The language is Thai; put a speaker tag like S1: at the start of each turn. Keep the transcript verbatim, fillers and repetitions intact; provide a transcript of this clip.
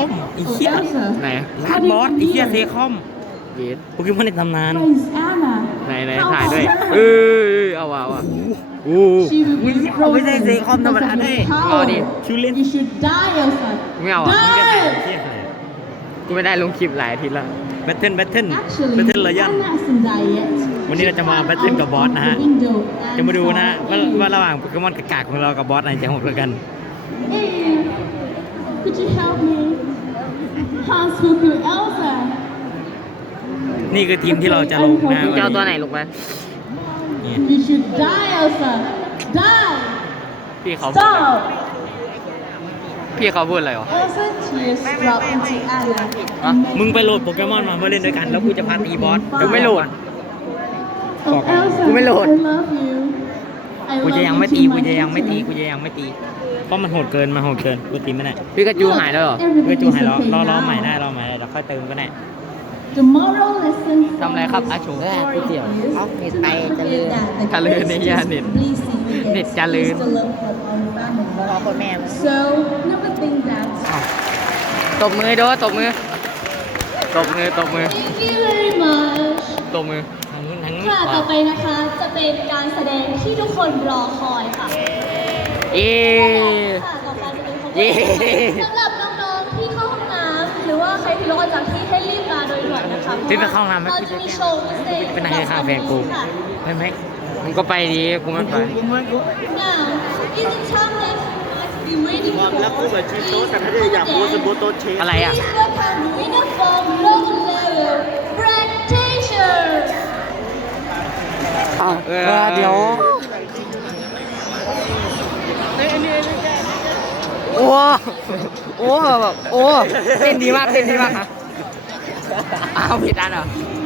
S1: มไอ้เหี้ย
S2: ไหน
S1: ลาดบอสไอ้เหี้ยเซคอม
S2: เยส
S1: โปเกมอนในตำนาน
S2: ไหนไหนถ่ายด้วยเออเอาว่ะเอาว่ะโอ้
S1: มึงเอาไม่ได้เซคอมธรรมดาได้
S2: เอาดิ
S1: ชื่อเล่น
S3: You should die, Elsa.
S2: ไม่เอาอ่ะ
S3: Die!
S1: เหี้ยอะไร
S2: กูไม่ได้ลงคลิปหลายอาทิตย์แล้ว
S1: แบทเทิลแบทเทิล
S3: Actually,
S1: แบทเทิลรอยัล
S3: I'm not some die yet.
S1: วันนี้เราจะมาแบทเทิลกับบอสนะฮะ
S3: The window and
S1: จะมาดูนะว่า
S3: saw
S1: ว่าระหว่างโปเกมอนกากๆของเรากับบอสไหนจะโหดกว่ากัน
S3: Hey, could you help me? Hans Cuckoo Elsa.
S1: นี่คือทีมที่เราจะลงนะ
S2: มึงจะเอาตัวไหนลงไป
S1: นี่
S3: You should die, Elsa. Die!
S2: พี่เขาพูดอะไร
S3: Stop!
S2: พี่เขาพูดอะไรวะ
S3: Elsa tears drop into Anna.
S2: อ่ะ
S1: มึงไปโหลดโปเกมอนมาเพื่อเล่นด้วยกัน แล้วกูจะพาตีบอส
S2: กูไม่โหลด
S3: Oh, Elsa,
S2: กูไม่โหลด
S3: I love you. I
S1: กู
S3: love
S1: จะยัง
S3: you
S1: ไม่
S3: too,
S1: ตี
S3: my
S1: กูจะยังไม่ตี
S3: kitten.
S1: กูจะยังไม่ตี เพราะมันโหดเกิน มันโหดเกิน กูตีไม่ได้
S2: พี่กระจูหายแล้วเหรอ
S1: กูจู
S3: Everything
S1: หาย
S3: is
S1: รอ
S3: okay
S1: รอรอ
S3: now.
S1: ใหม่ได้รอใหม่ได้เดี๋ยวค่อยเติมก็ได้
S3: The moral lesson
S2: ทำอะไรครับอาชู
S3: from the
S2: ก๋วยเตี๋ยว
S3: story is
S2: เอาเน็ตไปเจ
S3: never
S2: ริญ
S3: forget that the
S2: เจริญในย่าเน็ต
S3: greatest blessing we get
S2: เน็ตเจริญ
S3: is the love of our family.
S2: รอคนแม่
S3: So never think that.
S2: ตบมือด้วยตบมือ ตบมือ ตบมือ
S3: Thank you very much.
S2: ตบมือ
S1: ทางนู้นทางนู้น
S3: ค่ะต่อไปนะคะจะเป็นการแสดงที่ทุกคนรอคอยค่ะ
S2: เย้
S3: ค่ะต่อไปจะเป็นของ
S2: เย้
S3: สำหรับน้องๆที่เข้าห้องน้ำหรือว่าใครที่รอจากที่ให้รีบมาโดยด่วนนะคะ
S1: รีบไปเข้าห้องน้ำไหม
S3: เราจะมีโชว์พิเศษ
S1: เป็นนางข้างแฟนกู
S3: ค่ะ
S1: ไปไหม
S2: มึงก็ไปดีกูไม่ไป
S3: Now, in the time that you might be waiting for,
S4: แล้วกูเหมือนชีโต้แต่ถ้าจะอยากรู้สมบูรณ์ต้นเชฟ
S1: อะไรอ่ะ
S3: please welcome the winner from local level, Brad Taser.
S2: เออเดี๋ยว โอ้โอ้แบบโอ้เต้นดีมากเต้นดีมากค่ะอ้าวผิดอันเหรอ